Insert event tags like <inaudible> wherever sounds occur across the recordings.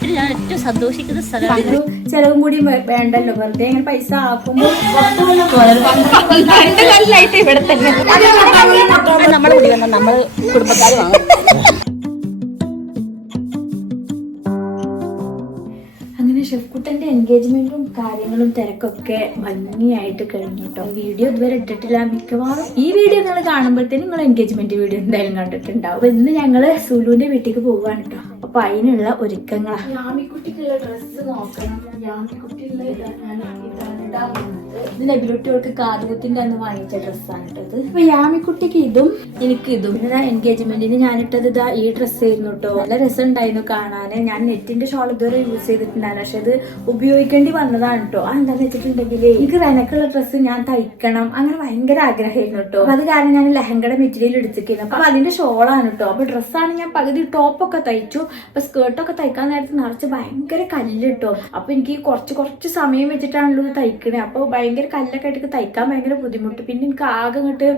ജീവിതത്തിൽ ഞാൻ ഏറ്റവും സന്തോഷിക്കുന്ന സ്ഥലമാണ് ചെലവും കൂടി വേണ്ടല്ലോ. വെറുതെ ഇങ്ങനെ പൈസ ആക്കുമ്പോൾ ഇവിടെ തന്നെ. നമ്മുടെ കൂടി വന്ന നമ്മൾ കുടുംബക്കാർ വാങ്ങും. അങ്ങനെ ഷെഫ്കുട്ടന്റെ എൻഗേജ്മെന്റും കാര്യങ്ങളും തിരക്കൊക്കെ ഭംഗിയായിട്ട് കഴിഞ്ഞു കേട്ടോ വീഡിയോ ഇതുവരെ ഇട്ടിട്ടില്ല. മിക്കവാറും ഈ വീഡിയോ നിങ്ങൾ കാണുമ്പോഴത്തേനും നിങ്ങൾ എൻഗേജ്മെന്റ് വീഡിയോ എന്തായാലും കണ്ടിട്ടുണ്ടാവും. ഇന്ന് ഞങ്ങൾ സുലുവിന്റെ വീട്ടിലേക്ക് പോവാണ് കേട്ടോ അപ്പൊ അതിനുള്ള ഒരുക്കങ്ങളാണ് യാമിക്കുട്ടിക്കുള്ള ഡ്രസ്സ് നോക്കണം. പോകുന്നത്. ഇത് നെബിലുട്ടികൾക്ക് കാതുകുത്തിന്റെ അന്ന് വാങ്ങിച്ച ഡ്രസ്സാണ് ഇട്ടത് അപ്പൊ യാമിക്കുട്ടിക്ക് ഇതും എനിക്ക് ഇതും. പിന്നെ എൻഗേജ്മെന്റിന് ഞാനിട്ടത് ഇതാ ഈ ഡ്രസ്സ് ആയിരുന്നു കേട്ടോ നല്ല രസം ഉണ്ടായിരുന്നു കാണാൻ ഞാൻ നെറ്റിന്റെ ഷോൾ ഇതുവരെ യൂസ് ചെയ്തിട്ടുണ്ടായിരുന്നു പക്ഷെ അത് ഉപയോഗിക്കേണ്ടി വന്നതാണ് കേട്ടോ ആ എന്താന്ന് വെച്ചിട്ടുണ്ടെങ്കിൽ എനിക്ക് റെനക്കുള്ള ഡ്രസ്സ് ഞാൻ തയ്ക്കണം. അങ്ങനെ ഭയങ്കര ആഗ്രഹമായിരുന്നു കേട്ടോ അത് കാരണം ഞാൻ ലഹങ്കയുടെ മെറ്റീരിയൽ എടുത്തിരിക്കുന്നു. അപ്പൊ അതിന്റെ ഷോളാണ് കേട്ടോ അപ്പൊ ഡ്രസ്സാണ് ഞാൻ പകുതി ടോപ്പൊക്കെ തയ്ച്ചു. അപ്പൊ സ്കേർട്ടൊക്കെ തയ്ക്കാൻ നേരത്തെ നിറച്ച് ഭയങ്കര കല്ല് കിട്ടും അപ്പൊ എനിക്ക് കുറച്ച് കുറച്ച് സമയം വെച്ചിട്ടാണല്ലോ ഇത് തയ്ക്കണേ അപ്പൊ ഭയങ്കര കല്ലൊക്കെ ആയിട്ട് തയ്ക്കാൻ ഭയങ്കര ബുദ്ധിമുട്ട്. പിന്നെ എനിക്ക് ആകെ ഇങ്ങോട്ട്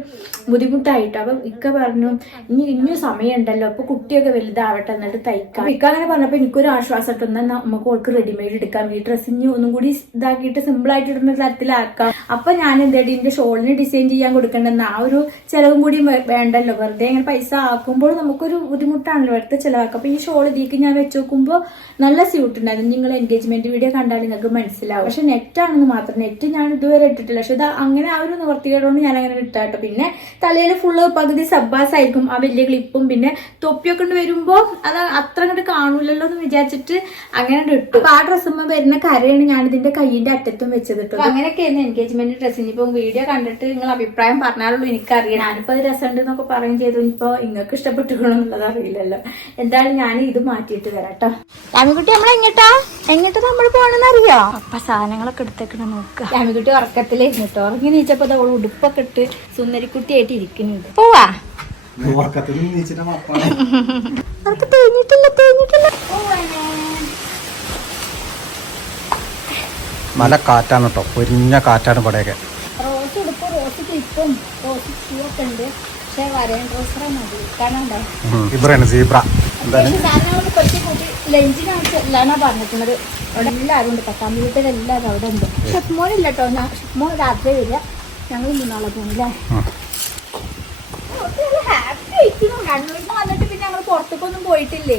ബുദ്ധിമുട്ടായിട്ട്. അപ്പൊ ഇക്ക പറഞ്ഞു ഇനി ഇനിയും സമയമുണ്ടല്ലോ. അപ്പൊ കുട്ടിയൊക്കെ വലുതാവട്ടെ എന്നിട്ട് തയ്ക്കാം. ഇക്ക അങ്ങനെ പറഞ്ഞപ്പോ എനിക്കൊരു ആശ്വാസം കിട്ടുന്ന നമുക്ക് ഓൾക്ക് റെഡിമെയ്ഡ് എടുക്കാം. ഈ ഡ്രസ്സ് ഇനി ഒന്നും കൂടി ഇതാക്കിയിട്ട് സിമ്പിൾ ആയിട്ട് ഇടുന്ന തരത്തിലാക്കാം. അപ്പൊ ഞാൻ എന്താ ഇതിന്റെ ഷോളിന് ഡിസൈൻ ചെയ്യാൻ കൊടുക്കേണ്ടെന്ന്. ആ ഒരു ചെലവും കൂടി വേണ്ടല്ലോ. വെറുതെ ഇങ്ങനെ പൈസ ആക്കുമ്പോൾ നമുക്കൊരു ബുദ്ധിമുട്ടാണല്ലോ. വെറുതെ ചെലവാക്കാം. അപ്പൊ ഈ ഷോൾ ഇതിലേക്ക് ഞാൻ വെച്ച് നോക്കുമ്പോൾ നല്ല സ്യൂട്ട് ഉണ്ടായിരുന്നു. നിങ്ങൾ എൻഗേജ്മെന്റ് വീഡിയോ കണ്ടാൽ നിങ്ങൾക്ക് മനസ്സിലാവും. പക്ഷെ നെറ്റ് ആണെന്ന് മാത്രം നെറ്റ് ഞാൻ ഇതുവരെ ഇട്ടിട്ടില്ല. പക്ഷെ ഇത് അങ്ങനെ ആ ഒരു നിവർത്തികേടുകൊണ്ട് ഞാൻ അങ്ങനെ ഇട്ടാട്ടോ. പിന്നെ തലയിൽ ഫുള്ള് പകുതി സബ്ബാസ് ആയിരിക്കും ആ വലിയ ക്ലിപ്പും പിന്നെ തൊപ്പിയൊക്കെ കൊണ്ട് വരുമ്പോ അത് അത്ര അങ്ങോട്ട് കാണൂലല്ലോ എന്ന് വിചാരിച്ചിട്ട് അങ്ങനെ ഇട്ടു. ആ ഡ്രസ്സുമ്പോൾ വരുന്ന കരയാണ് ഞാൻ ഇതിന്റെ കൈയിന്റെ അറ്റത്തും വെച്ചത് കേട്ടോ അങ്ങനെയൊക്കെയായിരുന്നു എൻഗേജ്മെന്റ് ഡ്രസ്സ് ഇനിയിപ്പോൾ വീഡിയോ കണ്ടിട്ട് നിങ്ങൾ അഭിപ്രായം പറഞ്ഞാലുള്ളൂ എനിക്കറിയാം. ഞാനിപ്പോ അത് രസമുണ്ട് എന്നൊക്കെ പറയും ചെയ്തു. ഇപ്പോൾ നിങ്ങൾക്ക് ഇഷ്ടപ്പെട്ടുക്കണോ എന്നുള്ളത് അറിയില്ലല്ലോ. എന്തായാലും ഞാൻ ഇത് മാറ്റിയിട്ട് വരാം കേട്ടോ. രാമിക്കുട്ടി നമ്മൾ എങ്ങോട്ടാ എങ്ങോട്ടാ നമ്മൾ പോകണമെന്ന് അറിയോ? അപ്പൊ സാധനങ്ങളൊക്കെ എടുത്തേക്കണ നോക്കുക രാമിക്കുട്ടി ഉറക്കത്തിലായിരുന്നു കേട്ടോ ഉറങ്ങി നീച്ചപ്പോ അവൾ ഉടുപ്പൊക്കെ ഇട്ട് സുന്ദരിക്കുട്ടി ആയിട്ട് ഇരിക്കുന്നുണ്ട് പോവാ അവർക്ക് തേഞ്ഞിട്ടില്ല തേഞ്ഞിട്ടില്ല. നല്ല കാറ്റാണ് കേട്ടോ. പൊരിഞ്ഞ കാറ്റാണ് ഇവിടെയൊക്കെ. റോസ് ഉടുപ്പ് റോസ് ക്ലിപ്പും റോസ് ഷൂ ഒക്കെ ഉണ്ട്. പക്ഷെ വരേണ്ട ഡ്രസ്സറ മതി. കാണാണ്ടോ ഇബ്രാണ് സീബ്ര ലഞ്ചിനാണ് പറഞ്ഞിട്ടുള്ളത്. അവിടെ എല്ലാവരും ഉണ്ട് പത്താം വീട്ടിൽ എല്ലാവരും അവിടെ ഉണ്ട്. ഷെഫ്മോൻ ഇല്ല കേട്ടോ ഞാൻ ഷെഫ്മോൻ രാത്രി വരിക. ഞങ്ങൾ മൂന്നാളെ പോണില്ലേ? ഉം. ഹാപ്പി ആയിരിക്കുന്നു വന്നിട്ട് പിന്നെ ഞങ്ങൾ പുറത്തേക്കൊന്നും പോയിട്ടില്ലേ?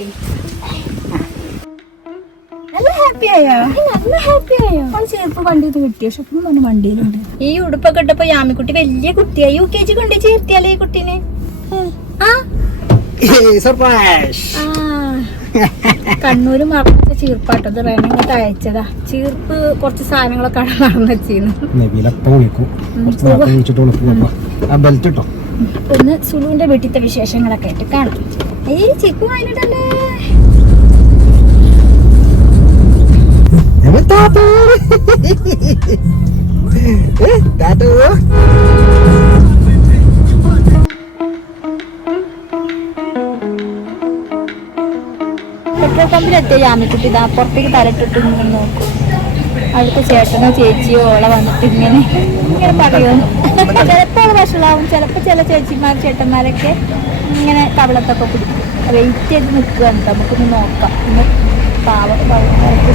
ഈ ഉടുപ്പൊക്കെ ഇട്ടപ്പോ യാമിക്കുട്ടി വലിയ കുട്ടിയായി യു കെ ജി കൊണ്ടേ ചേർത്തിയാലേ ഈ കുട്ടീനെ? ആ? കണ്ണൂര് മറന്ന ചീർപ്പാട്ടത് റേനങ്ങോട്ട് അയച്ചതാ. ചീർപ്പ് കുറച്ച് സാധനങ്ങളൊക്കെ മറന്നു വെച്ചിരുന്നു ഒന്ന് സുലുവിന്റെ വീട്ടിലത്തെ വിശേഷങ്ങളൊക്കെ ആയിട്ട് കാണാം. ഏയ് ചിക്കു വാങ്ങിട്ടല്ലേ പമ്പിലെത്തിയ ജാമിക്കുട്ടി ഇതാ പുറത്തേക്ക് തലട്ടിട്ട് ഇങ്ങനെ നോക്കും. അവിടുത്തെ ചേട്ടനോ ചേച്ചിയോ ഓളെ വന്നിട്ട് ഇങ്ങനെ ഇങ്ങനെ പറയും. ചിലപ്പോൾ വഷളാവും ചിലപ്പോൾ ചില ചേച്ചിമാർ ചേട്ടന്മാരൊക്കെ ഇങ്ങനെ കവളത്തൊക്കെ പിടിക്കും. വെയിറ്റ് ചെയ്ത് നിൽക്കുക നമുക്കൊന്ന് നോക്കാം. ഒന്ന് പാവം പാവമായിട്ട്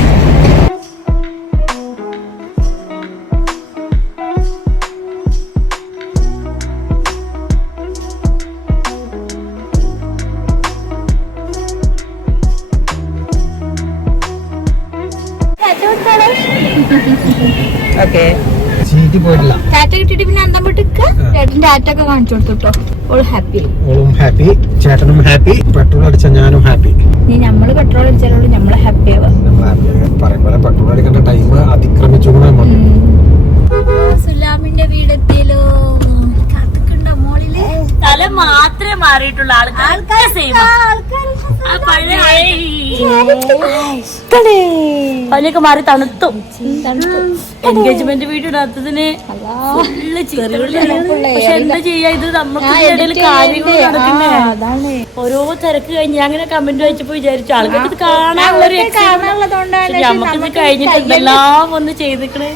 പിന്നെ അന്തം വിട്ടിക്ക ചേട്ടൻ ഒക്കെ കാണിച്ചു കൊടുത്തുട്ടോ ഓൾ ഹാപ്പി ഓളും ഹാപ്പി ചേട്ടനും ഹാപ്പി പെട്രോൾ അടിച്ച ഞാനും ഹാപ്പി നീ നമ്മൾ പെട്രോൾ അടിച്ചാലോട് നമ്മളെ ഹാപ്പി ആവാ. പെട്രോൾ അടിക്കേണ്ട ടൈം അതിക്രമിച്ചു സുലാമിന്റെ വീടെത്തിയല്ലോ. തല മാത്രമേ മാറിയിട്ടുള്ള. ആൾക്കാർ സെയിം മാറി തണുത്തും. എൻഗേജ്മെന്റ് വീഡിയോ ഇടാത്തതിന് ഫുള്ള് ചിത്തറിലാണ് പക്ഷെ എന്താ ചെയ്യാ? ഇത് നമുക്ക് കാര്യങ്ങൾ നടക്കുന്നേ. ഓരോ തിരക്ക് കഴിഞ്ഞ് അങ്ങനെ കമന്റ് വായിച്ചപ്പോ വിചാരിച്ചു ആൾക്കാർക്ക് ഇത് കാണാനുള്ള ഒരു കാണാനുള്ളതുകൊണ്ടാണ് നമുക്കിത് കഴിഞ്ഞിട്ട് എന്തെല്ലാം ഒന്ന് ചെയ്തിക്കണേ.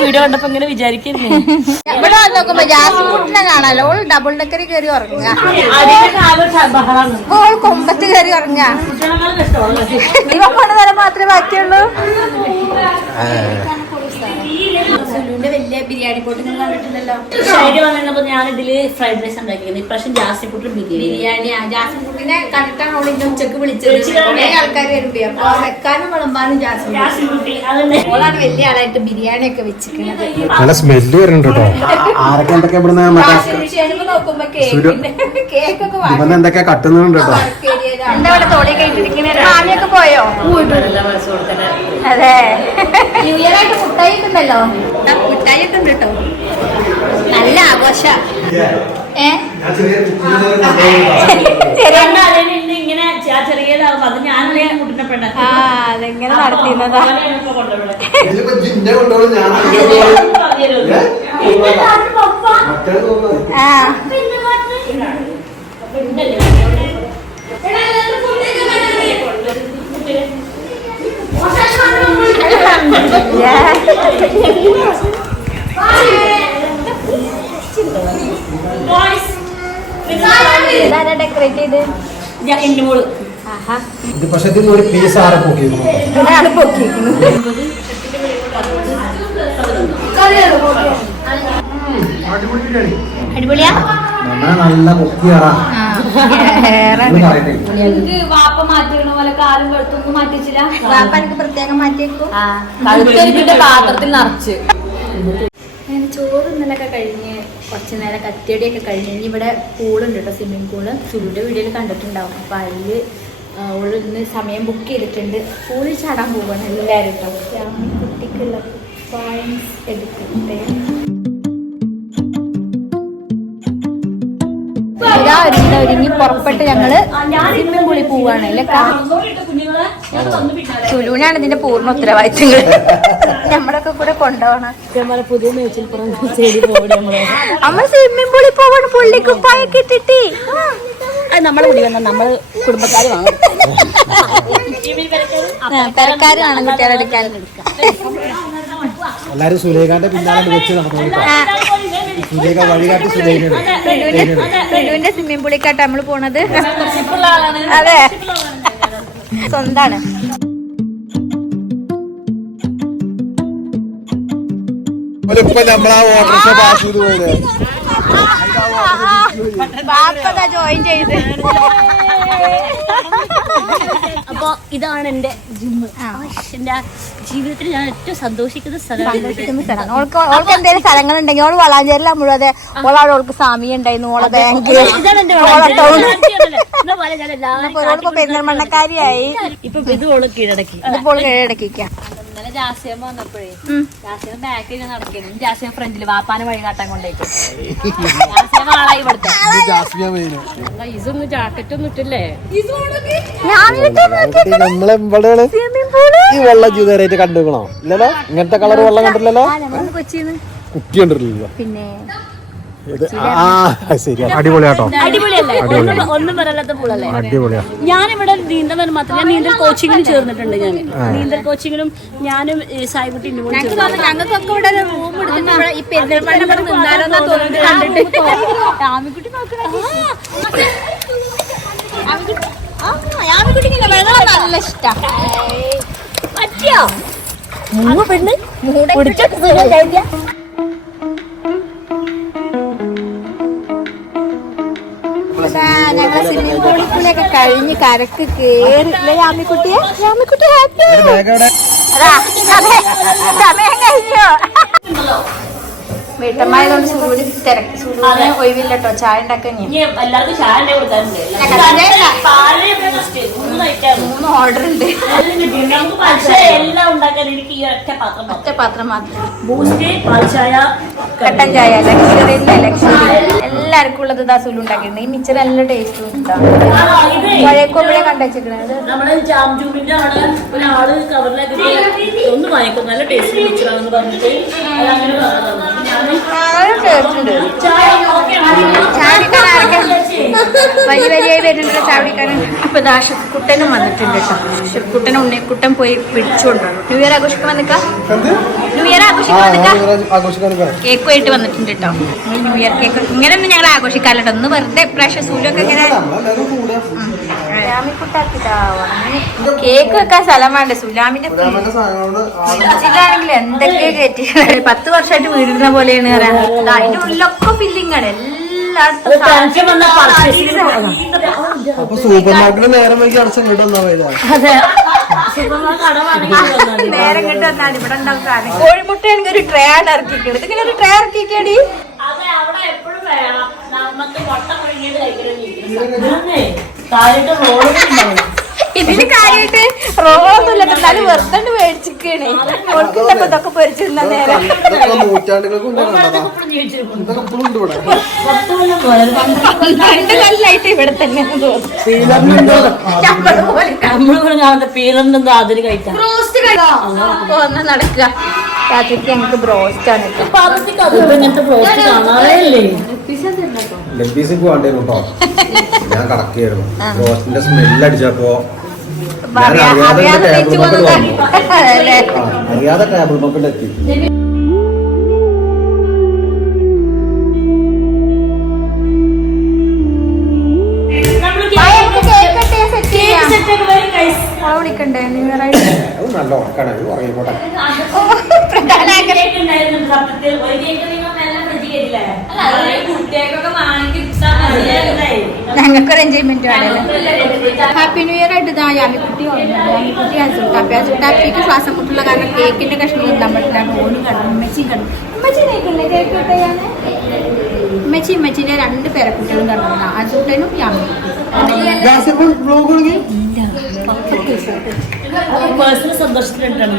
വീഡിയോ കണ്ടപ്പോ ഇങ്ങനെ വിചാരിക്കുന്നു ഇവിടെ വന്ന് നോക്കുമ്പോ ജാസ്മിനെ കാണാലോ? ഓൾ ഡബിൾ ഡെക്കറി കയറി ഉറങ്ങുക. ബഹളാണ് ഓൾ കൊമ്പത്ത് കയറി ഉറങ്ങുക. കുട്ടികളെക്കാളും കഷ്ടമാണ് ഇവ കൊണ്ടുതരാൻ മാത്രമേ ബാക്കിയുള്ളൂ. വലിയ ബിരിയാണി പോട്ട് നിങ്ങൾ കണ്ടിട്ടുണ്ടല്ലോ ശൈലി വന്നപ്പോ ഞാൻ ഇതിൽ ഫ്രൈഡ് റൈസ് ഉണ്ടാക്കിയത് ഇപ്രാവശ്യം ജാസ്തി കൂട്ടും ബിരിയാണി. ബിരിയാണി ജാസ്മിൻ കുട്ടിനെ കണ്ടിട്ടാണ് അവൾ ഇന്ന് ഉച്ചയ്ക്ക് വിളിച്ചത്. കുറെ ആൾക്കാർ വരുമ്പോ അപ്പൊ വെക്കാനും വിളമ്പാനും ജാസ്മിൻ ജാസ്തി ഓളാണ് വലിയ ആളായിട്ട് ബിരിയാണി ഒക്കെ വെച്ചിരിക്കുന്നത്. നല്ല സ്മെല്ല് വരുന്നുണ്ട് കേട്ടോ. ആരൊക്കെ എന്തൊക്കെ ഇവിടുന്ന് നോക്കുമ്പോ കേക്ക് ഒക്കെ ഇവന്ന് എന്തൊക്കെ കട്ടുന്നുണ്ട് കേട്ടോ. എന്താ ഇവിടെ തോളിയൊക്കെ ഇട്ടിരിക്കുന്നത്? മാമിയൊക്കെ പോയോ? അതെ. ന്യൂ ഇയർ ആയിട്ട് മുട്ടായി ഉണ്ടല്ലോ മുട്ടായി ഒക്കെ ഉണ്ട് കേട്ടോ നല്ല ആഘോഷ. ഏ? ചെറിയ അന്ന് അതിന് ഡെക്കറേറ്റ് ഇതിൽ ഒരു പീസ് ആരെ പൊക്കിയിരുന്നു അടിപൊളിയാ നല്ല പൊക്കിയാറാ വാപ്പ പോലെ കാലും കഴുത്തൊന്നും മാറ്റിച്ചില്ല. എനിക്ക് പ്രത്യേകം മാറ്റിയേക്കും. പാത്രത്തിൽ നിറച്ച്. ഞാൻ ചോറ് ഇന്നലൊക്കെ കഴിഞ്ഞ് കുറച്ച് നേരം കത്തിയടിയൊക്കെ കഴിഞ്ഞ് ഇനി ഇവിടെ പൂളുണ്ട് കേട്ടോ സ്വിമ്മിംഗ് പൂൾ സുരുടെ വീഡിയോയിൽ കണ്ടിട്ടുണ്ടാവും. അപ്പം അതിൽ ഓൾ ഇന്ന് സമയം ബുക്ക് ചെയ്തിട്ടുണ്ട്. പൂളിൽ ചാടാൻ പോവാണ് എല്ലാവരും കേട്ടോ കുട്ടിക്കുള്ള പോയിന്റ്സ് എടുക്കട്ടെ ഒരുങ്ങി ഒരുങ്ങി പുറപ്പെട്ട് ഞങ്ങൾ സ്വിമ്മിംഗ് പൂളിൽ പോവാണ്. അല്ലേ കുഞ്ഞുങ്ങളെ ഞാൻ തന്നു പിന്നാലെ സുലുവിനാണ് ഇതിന്റെ പൂർണ ഉത്തരവാദിത്തങ്ങൾ നമ്മളൊക്കെ കൂടെ കൊണ്ടുപോകണം. നമ്മൾ സ്വിമ്മിംഗ് പൂളിൽ പോവാണ്. പുള്ളിക്കുപ്പായൊക്കെ ഇട്ടിട്ട്. അത് നമ്മളെ കൂടി വന്ന നമ്മൾ കുടുംബക്കാര് വാങ്ങും. പെരക്കാര് ആൺകുട്ടികളെ എടുക്കാൻ. എല്ലാരും സുലേഖാന്റെ പിന്നാലെ വെച്ച് നടന്നു സുലേഖ വഴികാട്ടി സുലുവിന്റെ സ്വിമ്മിംഗ് പൂളിക്കാട്ട് നമ്മൾ പോണത്. അതെ. സ്വന്താണ്. ഇപ്പൊ നമ്മളാ ഓട്ടർഷ പാസ് ചെയ്ത് പോയത്. ജോയിൻ ചെയ്ത്. അപ്പൊ ഇതാണ് എന്റെ ജിമ്മ് എന്റെ ജീവിതത്തിൽ ഞാൻ ഏറ്റവും സന്തോഷിക്കുന്ന സ്ഥലമാണ് സന്തോഷിക്കുന്ന സ്ഥലമാണ് ഓൾക്ക് ഓൾക്ക് എന്തെങ്കിലും സ്ഥലങ്ങൾ ഉണ്ടെങ്കിൽ ഓൾ വളാഞ്ചേരില മുഴുവൻ ഓളവിടെ ഓൾക്ക് സാമി ഉണ്ടായിരുന്നു ഓളെ ബാങ്ക്. ഇതാണ് എന്റെ ഓളെ ടൗൺ എന്നാ പോലെ ഞാൻ എല്ലാവരും ഓളിപ്പോ പെരുന്തൽമണ്ണക്കാരിയായി. ഇപ്പൊ ഇതുപോലെ കീഴടക്കി. ഇതിപ്പോൾ കീഴടക്കിക്കാം ഇന്നലെ ജാസ്യം വന്നപ്പോഴേ ജാസ്യം ബാക്കിൽ ഞാൻ നടക്കുന്നു ജാസ്യം ഫ്രണ്ടിൽ വാപ്പാനെ വഴി കാട്ടാൻ കൊണ്ടേക്കും. ജാസ്യം ആളായി ഇവിടുത്തെ. ജാസ്മിയ ഇതൊന്നും ജാക്കറ്റ് ഒന്നും ഇട്ടില്ലേ? ഈ വെള്ളം ചെയ്തേരായിട്ട് കണ്ടുക്കണോ? ഇല്ലല്ലോ? ഇങ്ങനത്തെ കളർ വെള്ളം കണ്ടില്ലല്ലോ? കൊച്ചിന്ന്. കുട്ടി കണ്ടിട്ടില്ലല്ലോ. പിന്നെ ഇത് ആ ശരി അടിപൊളിയാട്ടോ. അടിപൊളിയല്ലേ? ഒന്നും ഒന്നും പറയാത്ത പൂളല്ലേ? അടിപൊളിയാ. ഞാനിവിടെ നീന്തൽ മാത്രം ഞാൻ നീന്തൽ കോച്ചിങ്ങിനും ചേർന്നിട്ടുണ്ട് ഞാൻ. നീന്തൽ കോച്ചിങ്ങിനും ഞാനും ഈ സായിക്കുട്ടി ഇന്നും കൂടി ചേർന്നു. ഞങ്ങൾക്കൊക്കെ ഇവിടെ റൂം ആമിക്കുട്ടി നോക്കണേ. ആമിക്കുട്ടിക്ക് വെള്ളം നല്ല ഇഷ്ടാ. പറ്റിയോ? മൂന്ന് പെണ്ണ്? ഞങ്ങളെ സ്വിമ്മിംഗ് പൂളിൽ കൂടെയൊക്കെ കഴിഞ്ഞ് കരക്ക് കേറില്ലേ രാമിക്കുട്ടിയെ രാമിക്കുട്ടി? ഹാപ്പി അതാ അതെ സമയം കഴിഞ്ഞോ? വീട്ടമ്മായതുകൊണ്ട് സുരൂര് തിരക്ക്. സുരൂരിന് ഒഴിവില്ല കേട്ടോ ചായ ഉണ്ടാക്കാൻ എല്ലാവർക്കും മൂന്ന് ഓർഡർ ഉണ്ട്. ഒറ്റ പാത്രം മതി. മാത്രം. ചായ കട്ടൻ ചായ ലക്ഷറി ലക്ഷറി എല്ലാവർക്കും ഉള്ളത് ഇതാ സുലു ഉണ്ടാക്കിയിട്ടുണ്ട്. ഈ മിച്ചർ നല്ല ടേസ്റ്റ് പഴയക്കൊമ്പഴേ കണ്ടുവച്ചിരിക്കണത് നമ്മൾ ജാംജൂമിന്റെ അവിടെ ഒരാൾ കവറിലാക്കി ഒന്ന് വാങ്ങിക്കും നല്ല ടേസ്റ്റ് മിച്ചറാണെന്ന് പറഞ്ഞിട്ട് അങ്ങനെ വലിയ വലിയായി അപ്പൊ വന്നിട്ടുണ്ട് കേട്ടോ ഷെഫ്കുട്ടനും ഉണ്ണിക്കുട്ടൻ പോയി ന്യൂ ഇയർ ആഘോഷിക്കാൻ വന്നിക്കാം? ന്യൂ ഇയർ ആഘോഷിക്കാൻ ആഘോഷിക്കാൻ വന്നിട്ടുണ്ട് കേട്ടോ ന്യൂ ഇയർ കേക്ക് ഇങ്ങനെയൊന്നും ഞങ്ങൾ ആഘോഷിക്കാറില്ല ഒന്ന് വെറുതെ പ്രാവശ്യം സൂര്യൊക്കെ ഇങ്ങനെ. കേക്ക് വെക്കാൻ സ്ഥലം വേണ്ട സുലാമിന്റെ എന്തൊക്കെയാ എന്തൊക്കെ കയറ്റി പത്ത് വർഷമായിട്ട് വീടുന്ന പോലെയാണ് അതിന്റെ ഉള്ളിലൊക്കെ ഫില്ലിംഗ് ആണ് എല്ലായിടത്തും ടെൻഷൻ അപ്പൊ സൂപ്പർ മാർക്കറ്റ് നേരം വൈകി അടച്ചു ഇങ്ങോട്ട് വന്നാ പോയതാ <laughs> നേരം കിട്ടും എന്നാണ് ഇവിടെ കോഴിമുട്ടയാണെങ്കിൽ ഒരു ട്രേ ആണ് ഇറക്കിക്കണത് ഇതിങ്ങനെ ഒരു ട്രേ ഇറക്കിക്കടി. അതെ അവിടെ എപ്പോഴും വേണം. നമുക്ക് മുട്ട പുഴുങ്ങിയത് കഴിക്കണേ ഇതിന് കാര്യമായിട്ട് റോളൊന്നുമില്ല. എന്നാലും വെറുതെ മേടിച്ചിരിക്കണേ ഓൾക്കുണ്ടപ്പോ ഇതൊക്കെ പൊരിച്ചിരുന്ന നേരം. രണ്ട് കല്ലായിട്ട് ഇവിടെ തന്നെ പീലണ്ടെന്തോ അതിന് കഴിക്കാം. ഒന്ന് നടക്കുക. രാത്രിക്ക് ഞങ്ങൾക്ക് ബ്രോസ്റ്റ് ആണ്. ഇങ്ങനത്തെ ബ്രോസ്റ്റ് കാണാറേ ലംബീസിക്ക് വേണ്ടിയിരുന്നു കേട്ടോ ഞാൻ കടക്കായിരുന്നു റോസ്റ്റിന്റെ സ്മെല്ല് അടിച്ചപ്പോ ഞാൻ അറിയാ- അറിയാതെ ടേബിൾ വന്നു. അറിയാതെ മൊക്കെ എത്തി. വിളിക്കണ്ടേ? നല്ല ഉറക്കാണ്. അത് ഞങ്ങൾക്കൊരു എൻജോയ്മെന്റ് ഹാപ്പി ന്യൂ ഇയർ ആയിട്ട് ഇതാ യാമിക്കുട്ടി യാമിക്കുട്ടി അസുട്ടാപ്പി അസുട്ടാപ്പിക്ക് ശ്വാസം മുട്ടുള്ള കാരണം കേക്കിന്റെ കഷ്ണം പറ്റില്ല ഓനും കണ്ടു ഉമ്മച്ചിയും കണ്ടു. ഉമ്മച്ചി കേക്കില്ലേ കേക്ക് കിട്ടിയാണ് ഉമ്മച്ചി ഉമ്മച്ചിന്റെ രണ്ട് പേരക്കുട്ടികളും കണ്ടു അസുട്ടനും യാമിക്കുട്ടി പേഴ്സണൽ സന്തോഷത്തിലുണ്ടാണ്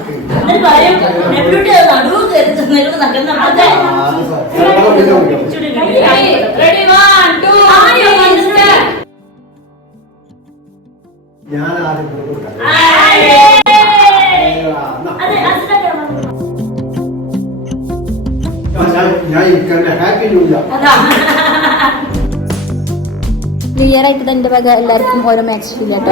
എന്നിട്ട് പറയും, അത് നടുവ് കയറി നടക്കുന്ന അതെ. ഞാൻ ആദ്യം ഞാൻ ഇരിക്കാൻ ഹാപ്പി ന്യൂ ഇയർ ഇയർ ആയിട്ട് എന്റെ വക. എല്ലാവർക്കും ഓരോ മാച്ച് ഫീൽ കേട്ടോ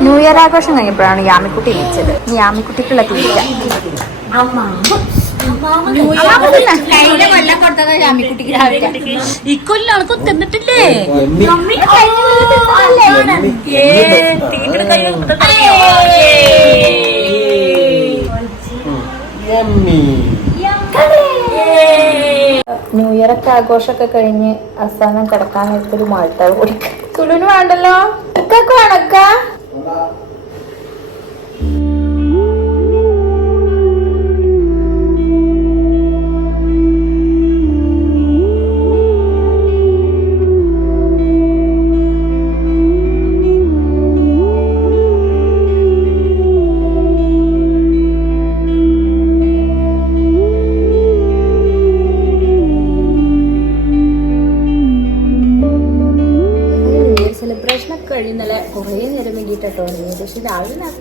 ന്യൂ ഇയർ ആഘോഷം കഴിഞ്ഞപ്പോഴാണ് യാമിക്കുട്ടി വിളിച്ചത് യാമിക്കുട്ടിക്കുള്ള തീറ്റ കഴിഞ്ഞ കൊല്ലം കൊടുത്തത് രാവിലെ. ഇക്കൊല്ലം തിന്നിട്ടില്ലേ? ന്യൂ ഇയർ ഒക്കെ ആഘോഷമൊക്കെ കഴിഞ്ഞ് അവസാനം കിടക്കാൻ മാൾട്ടാവ് കുടിക്കും. കുലുന് വേണ്ടല്ലോ? ഇക്കൊക്കെ വേണക്ക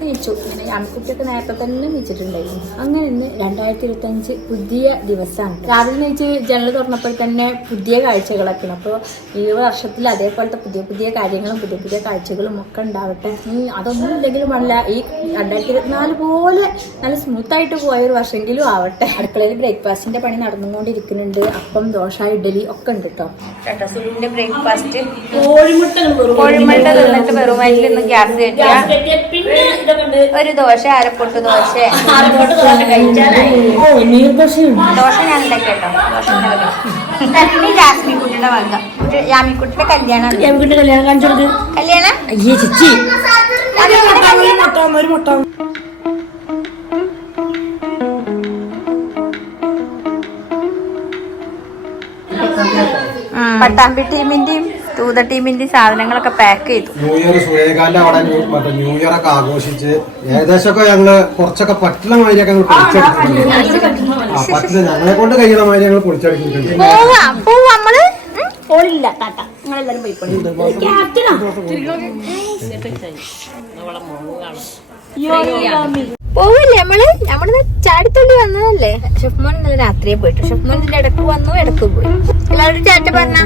രാവിലെ നേരത്തെ വെച്ചു ഇങ്ങനെ ആൺകുട്ടിയൊക്കെ നേരത്തെ തന്നെ വെച്ചിട്ടുണ്ടായിരുന്നു അങ്ങനെ ഇന്ന് രണ്ടായിരത്തി ഇരുപത്തി അഞ്ച് പുതിയ ദിവസമാണ്. രാവിലെ വെച്ച് ജനൽ തുറന്നപ്പോൾ തന്നെ പുതിയ കാഴ്ചകളൊക്കെ അപ്പോൾ ഈ വർഷത്തിൽ അതേപോലത്തെ പുതിയ പുതിയ കാര്യങ്ങളും പുതിയ പുതിയ കാഴ്ചകളും ഒക്കെ ഉണ്ടാവട്ടെ. അതൊന്നും ഇല്ലെങ്കിലും അല്ല ഈ രണ്ടായിരത്തി ഇരുപത്തിനാല് പോലെ നല്ല സ്മൂത്ത് ആയിട്ട് പോയ ഒരു വർഷമെങ്കിലും ആവട്ടെ. അടുക്കളയിൽ ബ്രേക്ക്ഫാസ്റ്റിന്റെ പണി നടന്നുകൊണ്ടിരിക്കുന്നുണ്ട്. അപ്പം ദോശ ഇഡലി ഒക്കെ ഉണ്ട് കേട്ടോ സുലുവിന്റെ ബ്രേക്ക്ഫാസ്റ്റ് കോഴിമുട്ടകൾ വെറും കോഴിമുട്ട തിന്നിട്ട് ഗ്യാസ് കെട്ടിയ ഒരു ദോശ അരപ്പൊട്ട് ദോശ. ദോശ ഞാൻ ഉണ്ടാക്കിട്ടോ ദോശ വക. കല്യാണം എവിടെ കല്യാണം കാണിച്ചു കൊടുക്ക് അയ്യേ ചിച്ചി. പട്ടാമ്പി ടീമിന്റെയും തൂത ടീമിന്റെ സാധനങ്ങളൊക്കെ പാക്ക് ചെയ്തു. ന്യൂ ഇയർ സൂര്യകാലിന്റെ അവിടെ മറ്റേ ന്യൂ ഇയർ ഒക്കെ ആഘോഷിച്ച് ഏകദേശമൊക്കെ ഞങ്ങൾ കുറച്ചൊക്കെ പറ്റുന്ന മാതിരിയൊക്കെ ഞങ്ങൾ ആ പറ്റുന്ന ഞങ്ങളെ കൊണ്ട് കഴിയുന്ന മാതിരി ഞങ്ങൾ നമ്മൾ നിങ്ങളെല്ലാരും പോയിക്കോളി. ക്യാപ്റ്റനാ? പോവില്ലേ നമ്മൾ നമ്മൾ ചാടിത്തുള്ളി വന്നതല്ലേ? ഷെഫ്മോൻ ഇന്നലെ രാത്രിയെ പോയിട്ട്. ഷെഫ്മോൻ ഇതിന്റെ ഇടയ്ക്ക് വന്നു ഇടയ്ക്ക് പോയി. എല്ലാവരും ചാറ്റ പറഞ്ഞ?